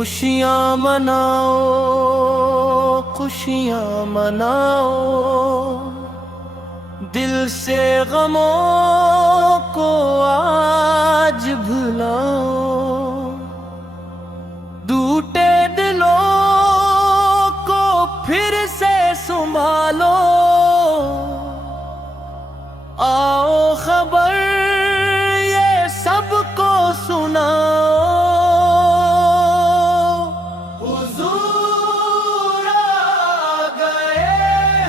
خوشیاں مناؤ خوشیاں مناؤ، دل سے غموں کو آج بھلاؤ، ٹوٹے دلوں کو پھر سے سنبھالو، آؤ خبر یہ سب کو سناؤ، حضور آ گئے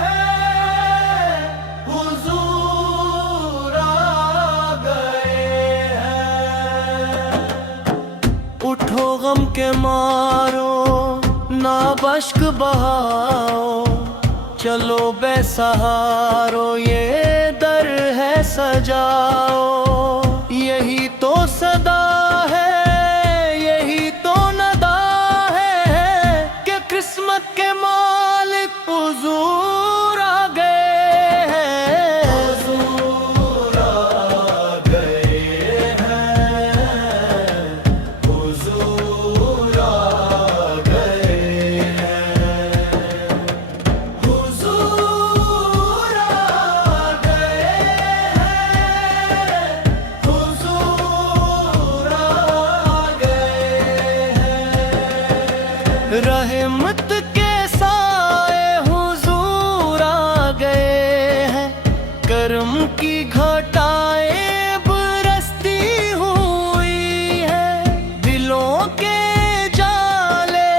ہیں، حضور آ گئے ہیں، اٹھو غم کے مارو نہ بشک بہاؤ، چلو بے سہارو یہ در ہے سجاؤ، یہی تو صدا ہے یہی تو ندا ہے کہ قسمت کے مالک حضور آ گئے ہیں، حضور آ گئے ہیں، حضور آ گئے ہیں، حضور آ گئے ہیں، حضور آ گئے ہیں، رحمت کے سائے حضور آ گئے ہیں، کرم کی گھٹائیں برستی ہوئی ہیں، دلوں کے جالے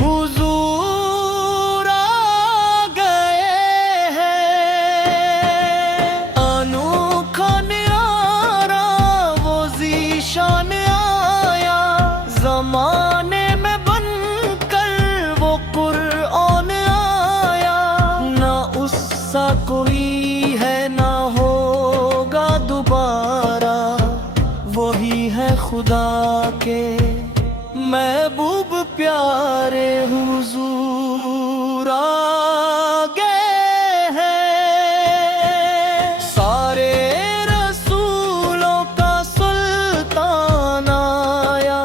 حضور آ گئے ہیں، انوکھا نیارا وہ ذیشان آیا، زمانے میں بن کر وہ قرآن آیا، نہ اس سا کوئی ہے نہ ہوگا دوبارہ، وہی ہے خدا کے محبوب پیارے، حضور آ گئے ہیں، سارے رسولوں کا سلطان آیا،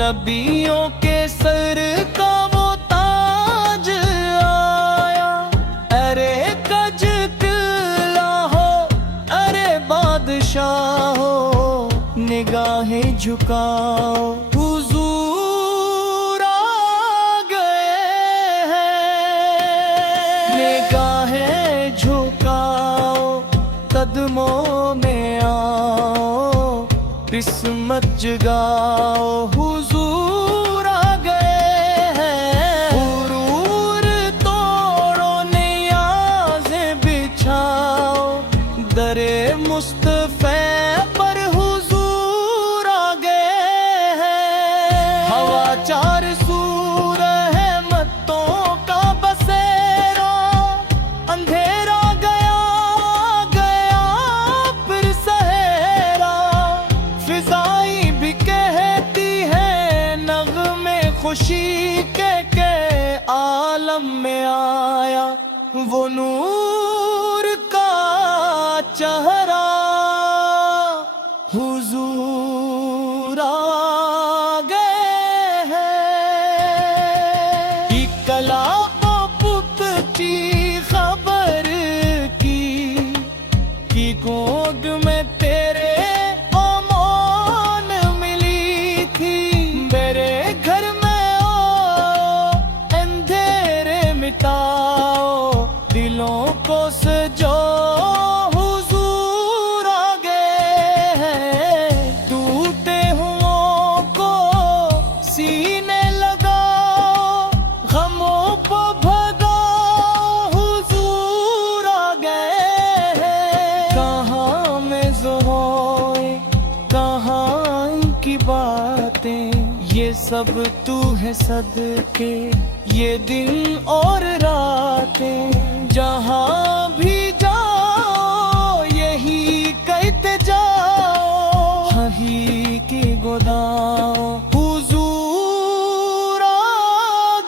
نبیوں کے سر کا وہ تاج آیا، ارے کج قلعہ ہو ارے بادشاہ ہو، نگاہیں جھکاؤ، حضور آ گئے ہیں، نگاہیں جھکاؤ، قدموں میں آؤ، قسمت جگاؤ، حضور آ گئے ہیں، غرور توڑو نیازیں بچھاؤ، در مصطفیٰ پر حضور آ گئے ہیں، ہوا چار سو رحمتوں کا بسیرا، اندھیرا گیا گیا پھر سہرا، فضائیں بھی کہتی ہیں نغمے خوشی کے کہ عالم میں آیا وہ نور کا چہرہ، حضور آ گئے ہیں، کلا پت کی خبر کی گود میں تیرے امان ملی تھی، میرے گھر میں آؤ اندھیرے مٹاؤ، دلوں کو سجاؤ، حضور آ گئے ہیں، ٹوٹے ہوں کو سینے لگاؤ، غموں کو بھگاؤ، حضور آ گئے ہیں، کہاں میں ظہور کہاں ان کی باتیں، یہ سب تو ہے صدقے یہ دن اور راتیں، جہاں بھی جاؤ یہی کہتے جاؤ، ہی کی گداؤ، حضور آ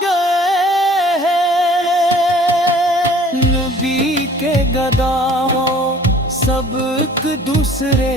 گئے ہیں، نبی کے گداؤ، سب ایک دوسرے